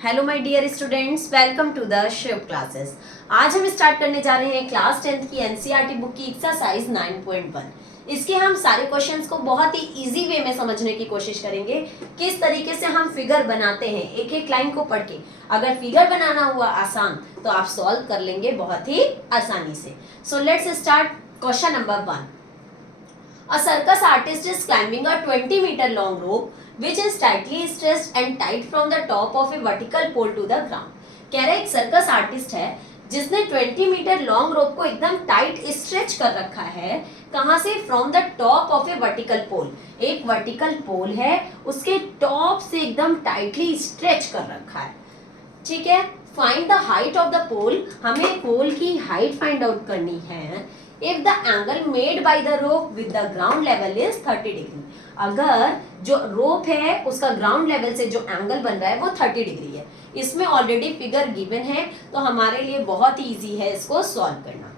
Hello my dear students, welcome to the Shiv classes. आज हम start करने जा रहे हैं क्लास 10th की एनसीईआरटी बुक की एक्सरसाइज 9.1। इसके हम सारे क्वेश्चंस को बहुत ही इजी वे में समझने की कोशिश करेंगे। किस तरीके से हम फिगर बनाते हैं एक एक लाइन को पढ़ के। अगर फिगर बनाना हुआ आसान तो आप सॉल्व कर लेंगे बहुत ही आसानी से। सो let's start question number 1। A circus artist is climbing a 20-meter long rope which is tightly stretched and tied from the top of a vertical pole to the ground। कह रहे एक सर्कस आर्टिस्ट है जिसने 20 metre long rope को एकदम tight stretch कर रखा है। कहां से? From the top of a vertical pole. एक वर्टिकल पोल है, उसके टॉप से एकदम टाइटली स्ट्रेच कर रखा है। ठीक है, find the height of the pole. हमें पोल की हाइट फाइंड आउट करनी है। If the angle made by the rope with the ground level is 30 degree. अगर जो रोप है उसका ग्राउंड लेवल से जो एंगल बन रहा है वो 30 डिग्री है। इसमें ऑलरेडी फिगर गिवन है तो हमारे लिए बहुत ही इजी है इसको सॉल्व करना।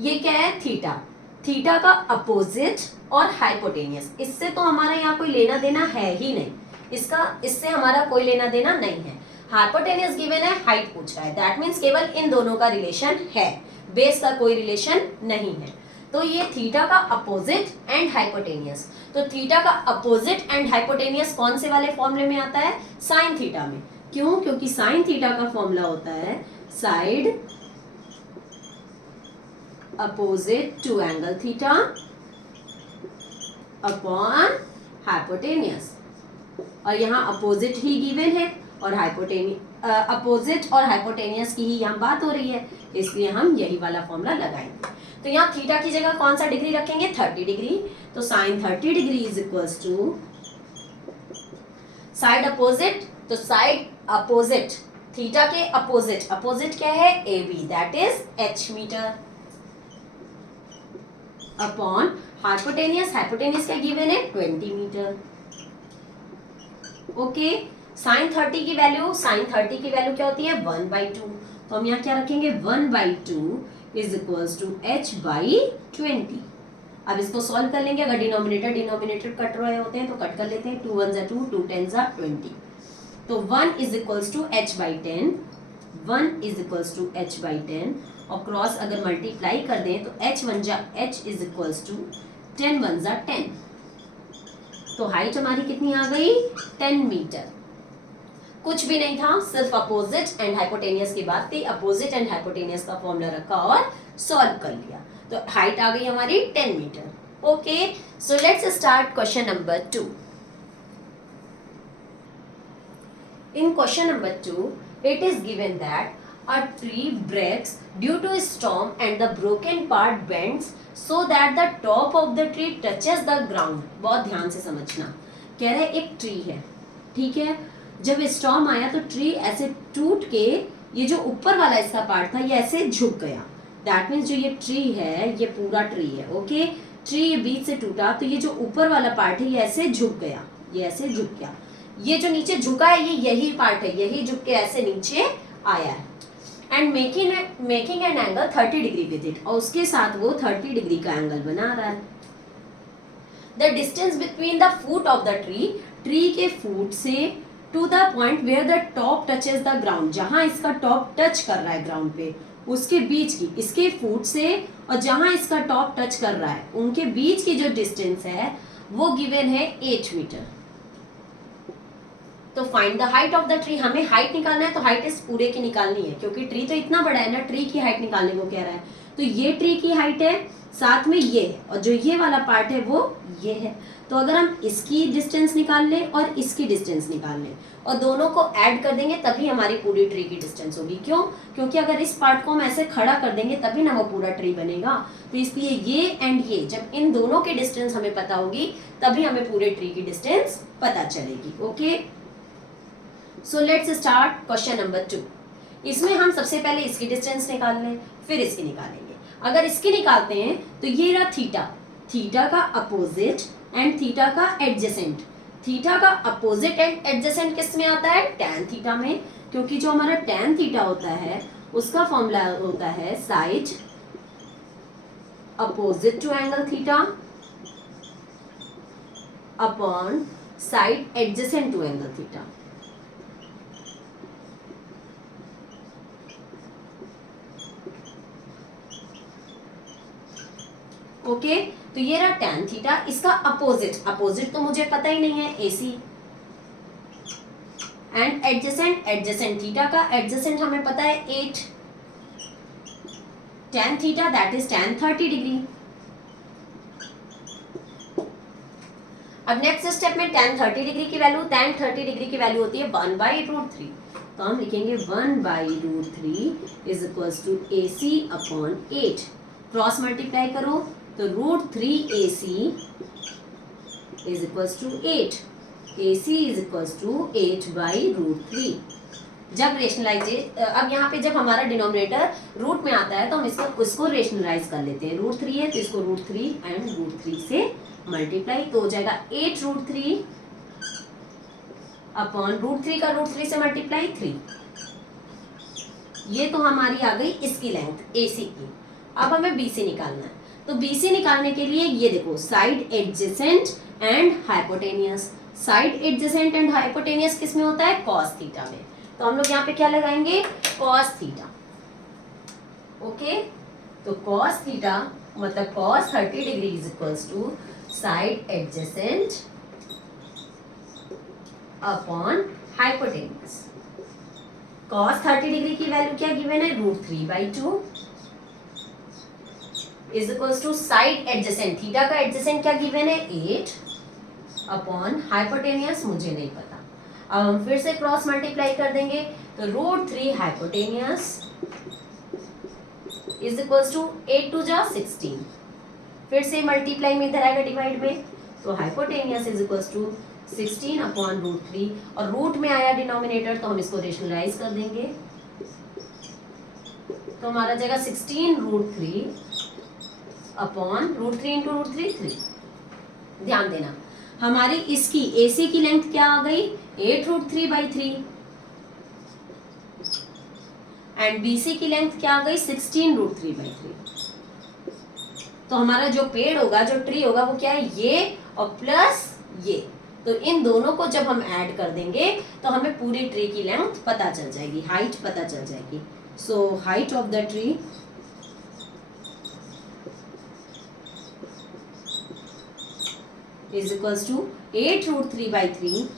ये क्या है? थीटा। थीटा का अपोजिट और हाइपोटेनियस। इससे तो हमारा यहाँ कोई लेना देना है ही नहीं, इससे हमारा कोई लेना देना नहीं है। हाइपोटेनियस गिवन है, हाइट पूछ रहा है, दैट मीन्स केवल इन दोनों का रिलेशन है, बेस का कोई रिलेशन नहीं है। तो ये थीटा का अपोजिट एंड हाइपोटेनियस। तो थीटा का अपोजिट एंड हाइपोटेनियस कौन से वाले फॉर्मूले में आता है? साइन थीटा में। क्यों? क्योंकि साइन थीटा का फॉर्मूला होता है side opposite to angle theta upon hypotenuse. और यहाँ अपोजिट ही गिवन है और अपोजिट और हाइपोटेनियस की ही यहाँ बात हो रही है, इसलिए हम यही वाला फॉर्मूला लगाएंगे। तो यहाँ थीटा की जगह कौन सा डिग्री रखेंगे? 30 डिग्री। तो sine 30 degree is equals to side opposite. तो साइड अपोजिट थीटा के अपोजिट, अपोजिट क्या है? A B, that is h metre upon hypotenuse. Hypotenuse क्या गिवन है? 20 मीटर। ओके, साइन 30 की वैल्यू क्या होती है? 1/2। तो हम यहाँ क्या रखेंगे? 1/2 इज इक्वल्स टू h/20। अब इसको सॉल्व कर लेंगे। अगर डिनोमिनेटर कट रहे होते हैं तो कट कर लेते हैं। 2 1 जा 2, 2 10 जा 20। तो 1 is equals to h/10, 1 is equals to h/10 और क्रॉस अगर मल्टीप्लाई कर दें तो h1 जा h इज इक्वल्स टू 10 1 जा 10। तो हाइट हमारी कितनी आ गई? 10 मीटर। कुछ भी नहीं था, सिर्फ अपोजिट एंड हाइपोटेनियस की बात थी। अपोजिट एंड हाइपोटेनियस का फॉर्मूला रखा और सॉल्व कर लिया, तो हाइट आ गई हमारी 10 metre. Okay, so let's start question number 2। In question number 2 it is given that a tree breaks due to a storm and the broken part bends so that the top of the tree touches the ground। बहुत ध्यान से समझना। कह रहे एक tree है, ठीक है, जब स्टॉर्म आया तो ट्री ऐसे टूट के ये जो ऊपर वाला इसका पार्ट था ये ऐसे झुक गया। दैट मीन्स जो ये ट्री है ये पूरा ट्री है। ओके, ट्री ये बीच से टूटा तो ये जो ऊपर वाला पार्ट है ये ऐसे झुक गया, ये ऐसे झुक गया। ये जो नीचे झुका है ये यही पार्ट है, यही झुक के ऐसे नीचे आया है। And making an angle 30 degree with it, और उसके साथ वो 30 डिग्री का एंगल बना रहा है। The distance between the foot of the tree के फुट से to the point where the top touches the ground, जहां इसका टॉप टच कर रहा है ग्राउंड पे, उसके बीच की, इसके फुट से और जहां इसका टॉप टच कर रहा है उनके बीच की जो डिस्टेंस है वो गिवन है 8 मीटर। तो find the height of the tree. हमें हाइट निकालना है तो हाइट इस पूरे की निकालनी है, क्योंकि ट्री तो इतना बड़ा है ना, ट्री की हाइट निकालने को कह रहा है। तो ये ट्री की हाइट है, साथ में ये है, और जो ये वाला पार्ट है वो ये है। तो अगर हम इसकी डिस्टेंस निकाल लें और इसकी डिस्टेंस निकाल लें और दोनों को ऐड कर देंगे तभी हमारी पूरी ट्री की डिस्टेंस होगी। क्यों? क्योंकि अगर इस पार्ट को हम ऐसे खड़ा कर देंगे तभी ना वो पूरा ट्री बनेगा। तो इसलिए ये एंड ये, जब इन दोनों की डिस्टेंस हमें पता होगी तभी हमें पूरे ट्री की डिस्टेंस पता चलेगी। Okay, so let's start question number 2। इसमें हम सबसे पहले इसकी डिस्टेंस निकाल लें, फिर इसकी निकालेंगे। अगर इसकी निकालते हैं तो ये रहा थीटा, थीटा का अपोजिट एंड थीटा का एडजेसेंट। थीटा का अपोजिट एंड एडजेसेंट किस में आता है? टैन थीटा में, क्योंकि जो हमारा टैन थीटा होता है उसका फॉर्मूला होता है side opposite to angle theta upon side adjacent to angle theta. Okay, तो ये रहा tan थीटा। इसका अपोजिट तो मुझे पता ही नहीं है, AC। एंड एडजेसेंट थीटा का एडजेसेंट हमें पता है 8। tan theta that is tan 30 degree. अब नेक्स्ट स्टेप में tan 30 डिग्री की वैल्यू, tan 30 डिग्री की वैल्यू होती है 1/√3। तो हम लिखेंगे 1/√3 is equals to AC upon 8। Cross multiply करो तो √3AC is equals to 8। AC is equals to 8/√3। जब अब यहाँ पे जब हमारा डिनोमिनेटर रूट में आता है तो हम इसको रेशनलाइज कर लेते हैं। √3 है तो इसको √3 एंड √3 से मल्टीप्लाई, तो हो जाएगा 8√3 अपॉन √3 का √3 से मल्टीप्लाई 3। ये तो हमारी आ गई इसकी लेंथ AC की। अब हमें BC निकालना है, तो BC निकालने के लिए ये देखो, side adjacent and hypotenuse. Side adjacent and hypotenuse किस में होता है? cos थीटा में। तो हम लोग यहाँ पे क्या लगाएंगे? cos theta. ओके, तो cos थीटा मतलब cos 30 degree is equals to side adjacent upon hypotenuse. cos 30 degree की वैल्यू क्या गिवन है? √3/2 is equals to side adjacent, theta का एडजेसेंट क्या गिवन है? 8 अपॉन हाइपोटेनियस मुझे नहीं पता। अब हम फिर से क्रॉस मल्टीप्लाई कर देंगे तो √3 हाइपोटेनियस इज इक्वल्स टू 8 2 जा 16। फिर से मल्टीप्लाई में इधर आएगा डिवाइड में, तो hypotenuse is equals to 16 upon √3, और रूट में आया डिनोमिनेटर तो हम इसको रेशनलाइज कर देंगे, तो हमारा जाएगा 16√3 अपॉन √3 इंटू √3 3। ध्यान देना, हमारी इसकी AC की लेंथ क्या आ गई? 8√3/3 एंड BC की लेंथ क्या आ गई? 16√3/3। तो हमारा जो पेड़ होगा, जो ट्री होगा, वो क्या है? ये और प्लस ये। तो इन दोनों को जब हम ऐड कर देंगे तो हमें पूरी ट्री की लेंथ पता चल जाएगी, हाइट पता चल जाएगी। So height of the tree is equals to 8√3/3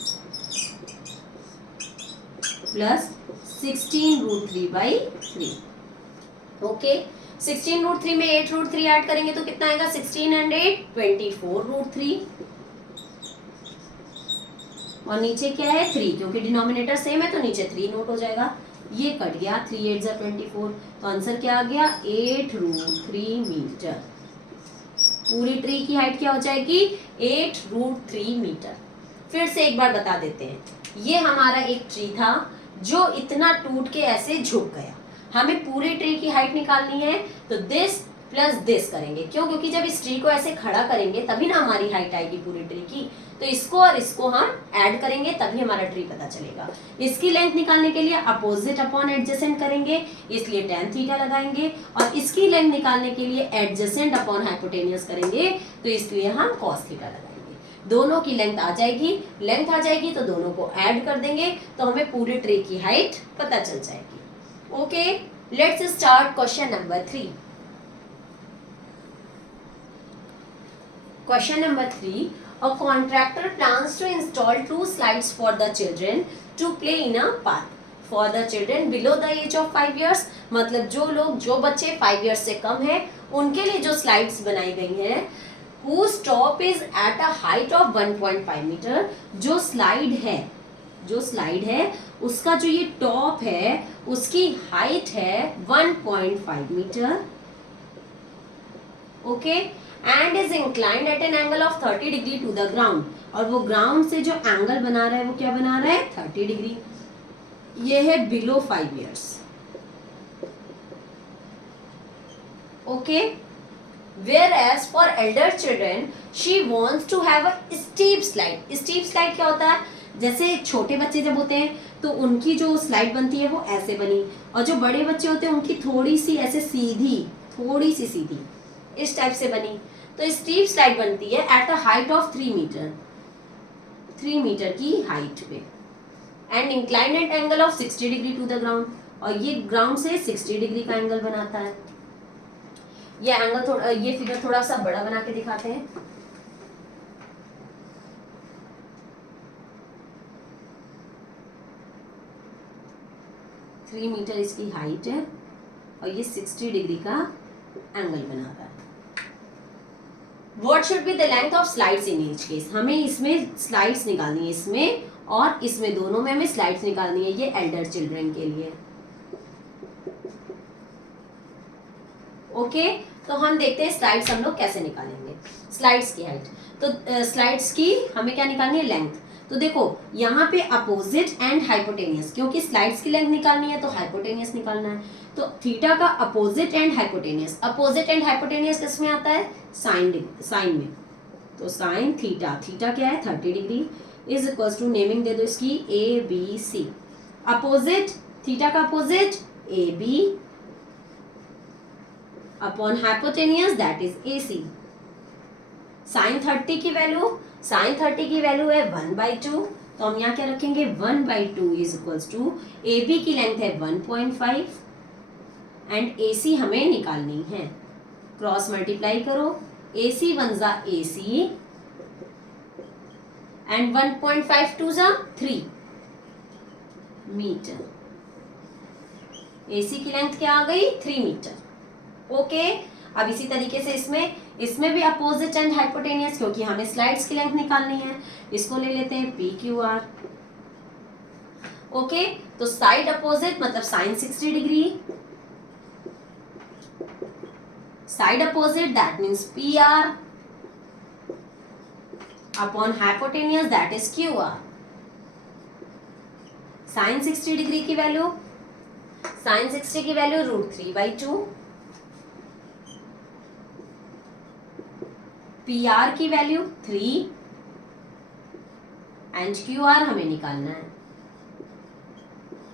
plus 16√3/3। Okay, 16√3 में 8√3 ऐड करेंगे तो कितना आएगा? 16 एंड 8 24√3, और नीचे क्या है? 3, क्योंकि डिनोमिनेटर सेम है तो नीचे 3 नोट हो जाएगा। ये कट गया, 3 8 जा 24, तो आंसर क्या आ गया? 8√3 मीटर। पूरी ट्री की हाइट क्या हो जाएगी? 8√3 मीटर। फिर से एक बार बता देते हैं, ये हमारा एक ट्री था जो इतना टूट के ऐसे झुक गया। हमें पूरी ट्री की हाइट निकालनी है, तो दिस प्लस दिस करेंगे। क्यों? क्योंकि जब इस ट्री को ऐसे खड़ा करेंगे तभी ना हमारी हाइट आएगी पूरी ट्री की। तो इसको और इसको हम ऐड करेंगे तभी हमारा ट्री पता चलेगा। इसकी लेंथ निकालने के लिए अपोजिट अपॉन एडजेसेंट करेंगे, इसलिए tan थीटा लगाएंगे, और इसकी लेंथ निकालने के लिए एडजेसेंट अपॉन हाइपोटेनियस करेंगे, तो इसलिए हम cos थीटा लगाएंगे। दोनों की लेंथ आ जाएगी तो दोनों को ऐड कर देंगे, तो हमें पूरी ट्री की हाइट पता चल जाएगी। Okay, let's start question number 3। Question number 3. A contractor plans to install 2 slides for the children to play in a park. For the children below the age of 5 years, मतलब जो बच्चे 5 years से कम हैं, उनके लिए जो स्लाइड्स बनाई गई हैं, whose top is at a height of 1.5 metre. जो स्लाइड है उसका जो ये टॉप है उसकी हाइट है 1.5 metre. Okay, and is inclined at an angle of 30 degree to the ground, और वो ग्राउंड से जो एंगल बना रहा है वो क्या बना रहा है? 30 डिग्री। ये है below 5 years। Okay, where age for elder children she wants to have a steep slide. Steep slide क्या होता है? जैसे छोटे बच्चे जब होते हैं तो उनकी जो स्लाइड बनती है वो ऐसे बनी, और जो बड़े बच्चे होते हैं उनकी थोड़ी सी ऐसे सीधी इस टाइप से बनी। तो स्टीप स्लाइड बनती है at a height of 3 metre की हाइट पे, and inclined at angle of 60 degree to the ground, और ये ग्राउंड से 60 डिग्री का एंगल बनाता है। ये एंगल थोड़ा, ये फिगर थोड़ा सा बड़ा बना के दिखाते हैं। थ्री मीटर इसकी हाइट है और ये 60 डिग्री का एंगल बना रहा है। What should be the length of slides in each case? हमें इसमें स्लाइड्स निकालनी है, इसमें और इसमें, दोनों में हमें स्लाइड्स निकालनी है, ये एल्डर चिल्ड्रन के लिए। ओके, तो हम देखते हैं स्लाइड्स हम लोग कैसे निकालेंगे। स्लाइड्स की हाइट, तो स्लाइड्स की हमें क्या निकालनी है, लेंथ। तो देखो यहाँ पे अपोजिट एंड हाइपोटेनियस, क्योंकि स्लाइड्स की लेंथ निकालनी है तो हाइपोटेनियस निकालना है। तो थीटा का opposite and hypotenuse, opposite and hypotenuse किसमें आता है, साइन में। तो साइन थीटा, थीटा क्या है 30 degree, is equals to, naming दे दो इसकी A B C. Opposite, theta का opposite A B upon hypotenuse that is A C. Sine 30 की वैल्यू, साइन 30 की वैल्यू है 1/2, तो हम यहाँ क्या रखेंगे 1/2 is equals to, A B की लेंथ है 1.5 एंड ए सी हमें निकालनी है। क्रॉस मल्टीप्लाई करो, ए सी 1 जा ए सी एंड 1.5 2 जा 3 मीटर। ए सी की लेंथ क्या आ गई 3 मीटर। ओके, अब इसी तरीके से इसमें भी अपोजिट एंड हाइपोटेनियस, क्योंकि हमें स्लाइड्स की लेंथ निकालनी है, इसको ले लेते हैं पी क्यू आर। ओके, तो साइड अपोजिट मतलब sine 60 degree, side opposite that means P R upon hypotenuse that is Q R. Sine 60 degree की वैल्यू, साइन 60 की वैल्यू √3/2, पी आर की वैल्यू 3 एंड क्यू आर हमें निकालना है।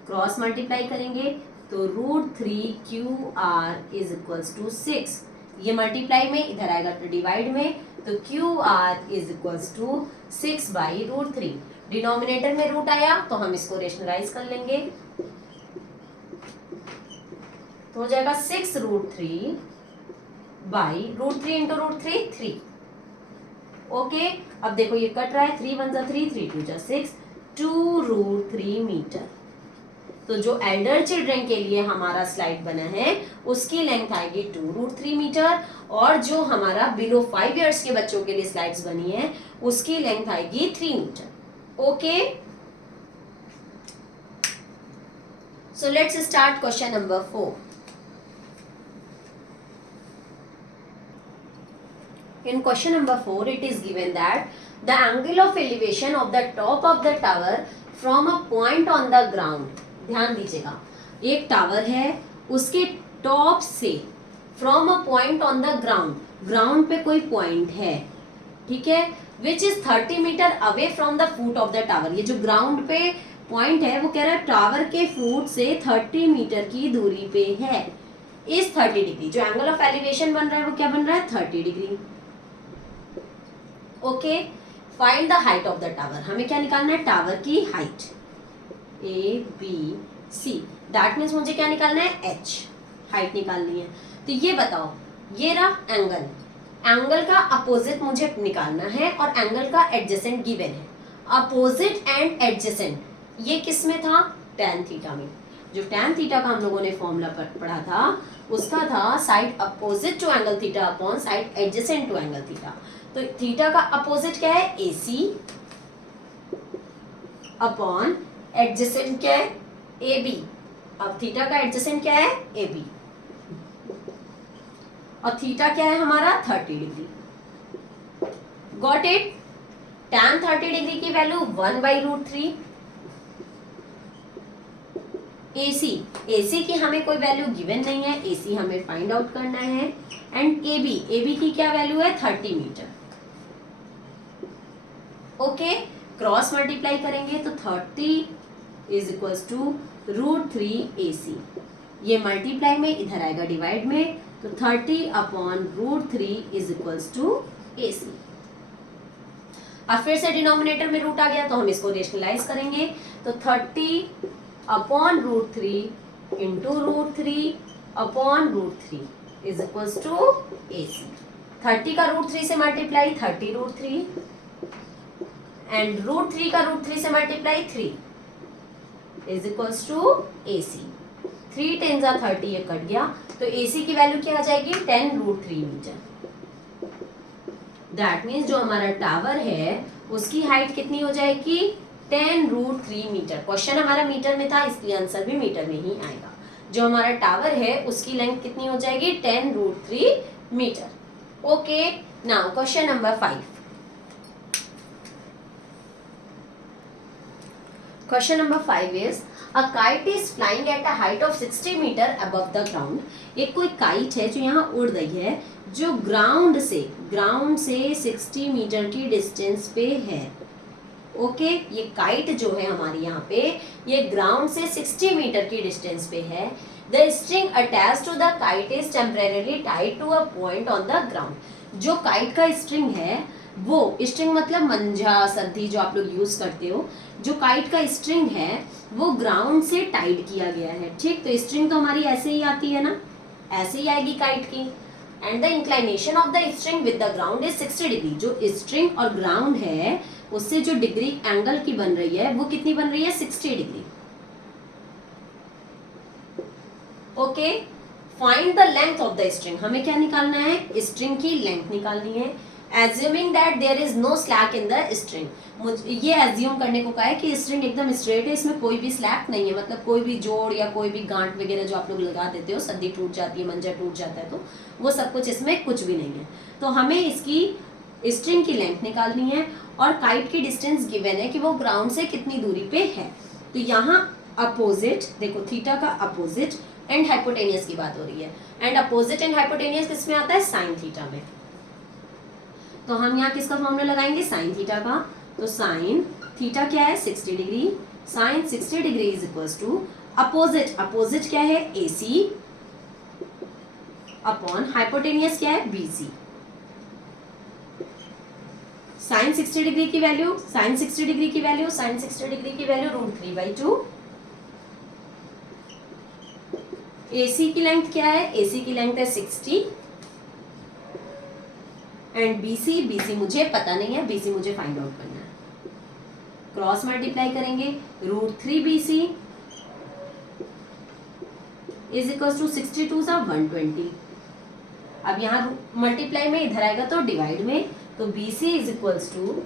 Cross multiply करेंगे तो √3QR इज इक्वल्स टू 6। ये multiply में इधर आएगा तो डिवाइड में, तो QR is equals to 6/√3। Denominator में रूट आया तो हम इसको रेशनलाइज कर लेंगे, तो हो जाएगा 6√3 बाई √3 इंटू √3 3। ओके, अब देखो ये कट रहा है, 3 1 जा 3, 3 2 जा 6, 2√3 मीटर। तो जो एल्डर चिल्ड्रन के लिए हमारा स्लाइड बना है उसकी लेंथ आएगी 2√3 मीटर, और जो हमारा बिलो 5 इयर्स के बच्चों के लिए स्लाइड्स बनी है उसकी लेंथ आएगी 3 metre. Okay, so let's start question number 4। In question number 4, it is given that the angle of elevation of the top of the tower from a point on the ground. ध्यान दीजिएगा, एक tower है, उसके top से from a point on the ground, ground पे कोई point है, ठीक है, which is 30 metre away from the foot of the tower. ये जो ग्राउंड पे पॉइंट है वो कह रहा है टावर के फुट से 30 मीटर की दूरी पे है, इस 30 डिग्री। जो एंगल ऑफ एलिवेशन बन रहा है वो क्या बन रहा है 30 degree. Okay, find the height of the tower, हमें क्या निकालना है टावर की height, A B C, that means मुझे क्या निकालना है एच, हाइट निकालनी है। तो ये बताओ, ये रहा एंगल, एंगल का अपोजिट मुझे निकालना है और एंगल का एडजेसेंट गिवन है। अपोजिट एंड एडजेसेंट ये किस में था, tan थीटा में। जो tan थीटा का हम लोगों ने फॉर्मूला पढ़ा था उसका था side opposite to angle theta upon side adjacent to angle theta. तो थीटा का अपोजिट क्या है AC अपॉन एडजेसेंट क्या है AB। अब थीटा का एडजेसेंट क्या है AB और थीटा क्या है हमारा 30 degree. Got it. tan 30 degree की वैल्यू 1/√3। AC की हमें कोई वैल्यू गिवन नहीं है, AC हमें फाइंड आउट करना है। एंड AB की क्या वैल्यू है 30 मीटर। ओके, क्रॉस मल्टीप्लाई करेंगे तो 30 इज इक्वल्स टू √3 AC। ये मल्टीप्लाई में इधर आएगा डिवाइड में, तो 30 upon √3 is equals to AC। अब फिर से डिनोमिनेटर में रूट आ गया तो हम इसको रेशनलाइज करेंगे, तो 30 upon √3 into √3 upon √3 is equals to AC। 30 का रूट 3 से मल्टीप्लाई 30 रूट 3 एंड रूट 3 का रूट 3 से multiply 3 is equals to AC। 3 10 जा 30 ये कट गया, तो AC की वैल्यू क्या आ जाएगी 10 रूट 3 मीटर। दैट मीन्स जो हमारा टावर है उसकी हाइट कितनी हो जाएगी 10 रूट 3 मीटर। क्वेश्चन हमारा मीटर में था इसलिए आंसर भी मीटर में ही आएगा। जो हमारा टावर है उसकी लेंथ कितनी हो जाएगी 10 root 3 metre. Okay, now question number 5। Question number 5 is a kite is flying at a height of 60 metre above the ground. एक कोई काइट है जो यहाँ उड़ रही है, जो ग्राउंड से 60 मीटर की डिस्टेंस पे है। ओके, ये काइट जो है हमारी यहाँ पे ये ग्राउंड से 60 मीटर की डिस्टेंस पे है। The string attached to the kite is temporarily tied to a point on the ground. जो काइट का स्ट्रिंग है, वो स्ट्रिंग मतलब मंजा सर्दी जो आप लोग यूज करते हो, जो काइट का स्ट्रिंग है वो ग्राउंड से टाइड किया गया है। ठीक, तो स्ट्रिंग तो हमारी ऐसे ही आती है ना, ऐसे ही आएगी काइट की। And the inclination of the string with the ground is 60 degree. जो स्ट्रिंग और ग्राउंड है उससे जो डिग्री एंगल की बन रही है वो कितनी बन रही है 60 degree. Okay, find the length of the string. हमें क्या निकालना है, स्ट्रिंग की लेंथ निकालनी है। Assuming that there is no slack in the string. ये एज्यूम करने को कहा है कि स्ट्रिंग एकदम स्ट्रेट है, इसमें कोई भी स्लैक नहीं है, मतलब कोई भी जोड़ या कोई भी गांठ वगैरह जो आप लोग लगा देते हो, सद्दी टूट जाती है, मंजा टूट जाता है, तो वो सब कुछ इसमें कुछ भी नहीं है। तो हमें इसकी स्ट्रिंग की लेंथ निकालनी है और काइट की डिस्टेंस गिवन है कि वो ग्राउंड से कितनी दूरी पे है। तो यहाँ अपोजिट देखो, थीटा का अपोजिट एंड हाइपोटेनियस की बात हो रही है, एंड अपोजिट एंड हाइपोटेनियस किसमें आता है साइन थीटा में। तो हम यहाँ किसका फॉर्मूला लगाएंगे साइन थीटा का। तो साइन थीटा क्या है 60 degree, sine 60 degree is equals to opposite, opposite क्या है AC अपॉन हाइपोटेनियस क्या है BC। साइन 60 डिग्री की वैल्यू, साइन 60 डिग्री की वैल्यू, साइन 60 डिग्री की वैल्यू √3/2। AC की लेंथ क्या है, AC की लेंथ है 60 एंड BC मुझे पता नहीं है, BC मुझे फाइंड आउट करना है। क्रॉस मल्टीप्लाई करेंगे, √3BC इज इक्वल टू 62 सा 120। अब यहाँ मल्टीप्लाई में इधर आएगा तो डिवाइड में, तो BC इज इक्वल्स टू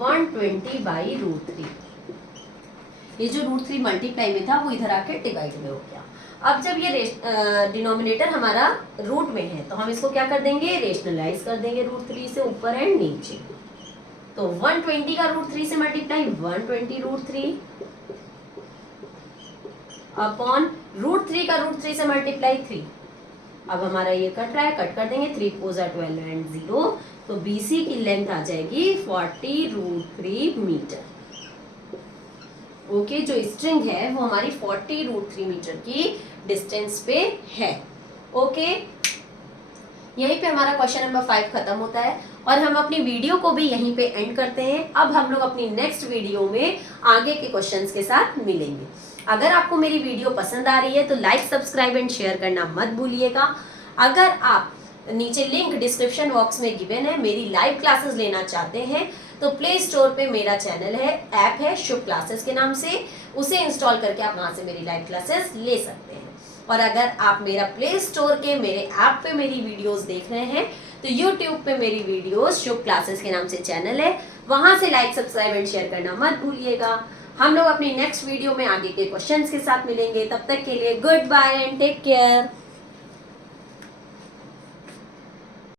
120/√3। ये जो √3 मल्टीप्लाई में था वो इधर आके डिवाइड में हो गया। अब जब ये डिनोमिनेटर हमारा रूट में है तो हम इसको क्या कर देंगे, रेशनलाइज कर देंगे √3 से ऊपर एंड नीचे। तो 120 का √3 से मल्टीप्लाई 120√3 अपॉन √3 का √3 से मल्टीप्लाई 3। अब हमारा ये कट रहा है, कट कर देंगे, 3 4 12 एंड 0। तो BC की लेंथ आ जाएगी 40√3 मीटर। ओके, जो स्ट्रिंग है वो हमारी 40√3 मीटर की डिस्टेंस पे है। ओके, यहीं पे हमारा क्वेश्चन नंबर 5 खत्म होता है और हम अपनी वीडियो को भी यहीं पे एंड करते हैं। अब हम लोग अपनी नेक्स्ट वीडियो में आगे के क्वेश्चंस के साथ मिलेंगे। अगर आपको मेरी वीडियो पसंद आ रही है तो लाइक, सब्सक्राइब एंड शेयर करना मत भूलिएगा। अगर आप नीचे लिंक डिस्क्रिप्शन बॉक्स में गिवन है, मेरी लाइव क्लासेस लेना चाहते हैं तो प्ले स्टोर पे मेरा चैनल है, ऐप है शुभ क्लासेस के नाम से, उसे इंस्टॉल करके आप वहां से मेरी लाइव क्लासेस ले सकते हैं। और अगर आप मेरा प्ले स्टोर के मेरे ऐप पे मेरी वीडियोस देख रहे हैं तो यूट्यूब पे मेरी वीडियोस शुभ क्लासेस के नाम से चैनल है, वहां से लाइक, सब्सक्राइब एंड शेयर करना मत भूलिएगा। हम लोग अपनी नेक्स्ट वीडियो में आगे के क्वेश्चंस के साथ मिलेंगे। तब तक के लिए goodbye and take care.